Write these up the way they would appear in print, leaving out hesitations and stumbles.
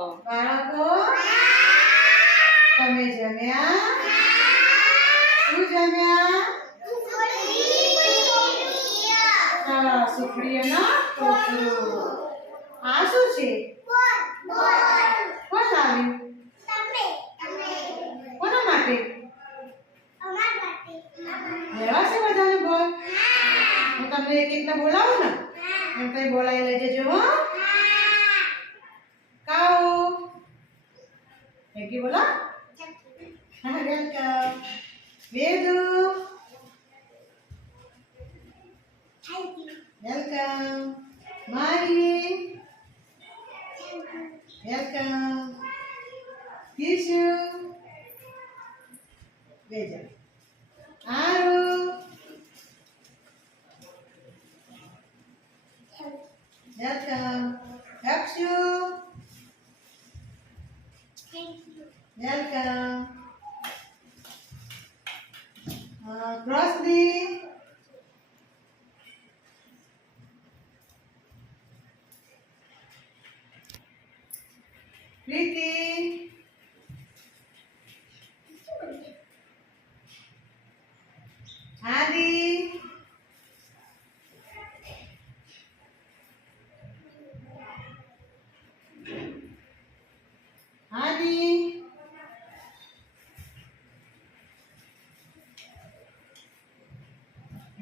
બાળકો તમે જમ્યા? શું જમ્યા? સુખડી અને ટોપરું. આ શું છે? કોણ લાવ્યું? કોના માટે? લેવા છે બધાને બોલ? હું તમને એક એકને બોલાવું ને એમ કઈ બોલાવી લઈ જજો. હો કાઓ થેન્ક યુ બોલો. હા welcome. Vedu welcome. Mahi welcome. Kishu બેજા. આરુ વેલકમ. અક્ષુ વેલકમ. રોશની પ્રીતિ આદિ આદિ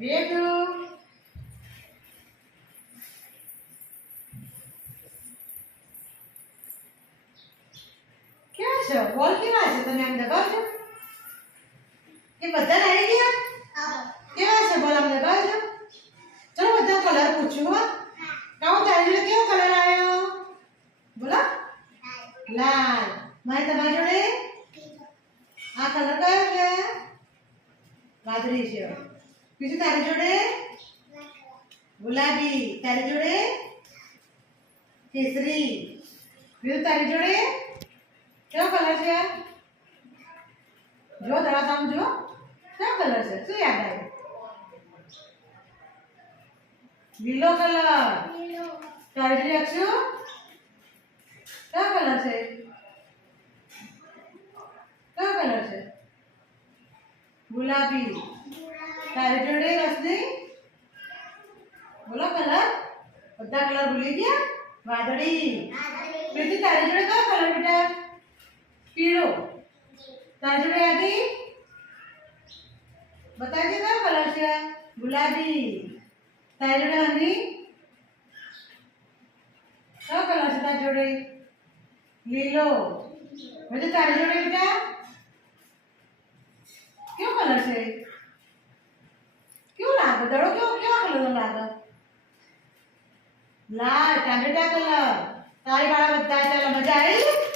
વેદુ ક્યાં છો? બોલ કેવા છે? તમે આમ દબાવજો. એ બધા આવી ગયા? કેવા છે બોલ? આમ દબાવજો. ચલો બધા કલર પૂછ્યું. હો કાઉ તારી જોડે કેવો કલર આવ્યો? બોલો. લાલ. મારે તમારી જોડે આ કલર કયો છે? વાદળી છે. બીજું તારી જોડે ગુલાબી. તારી જોડે કેસરી. બીજું તારી જોડે કેવો કલર છે? જો જરા સામ જો કેવો કલર છે? શું યાદ આવ્યું? લીલો કલર. તારી જોડે અક્ષુ કેવો કલર છે? કેવો કલર છે? ગુલાબી. તારી જોડે રોશની બોલો કલર. બધા કલર ભૂલી ગયા? વાદળી. બીજી તારી જોડે કયો કલર બેટા? પીળો. તારી જોડે આદિ બતાવજે કયો કલર છે? ગુલાબી. તારી જોડે હની કયો કલર છે? તારી જોડે લીલો. બીજું તારી જોડે બેટા કેવો કલર છે? કેવું લાગે? દડો કેવા કલરનો લાગે? લાલ ટામેટા કલર. તારી વાળા બધા ચાલો મજા આવી?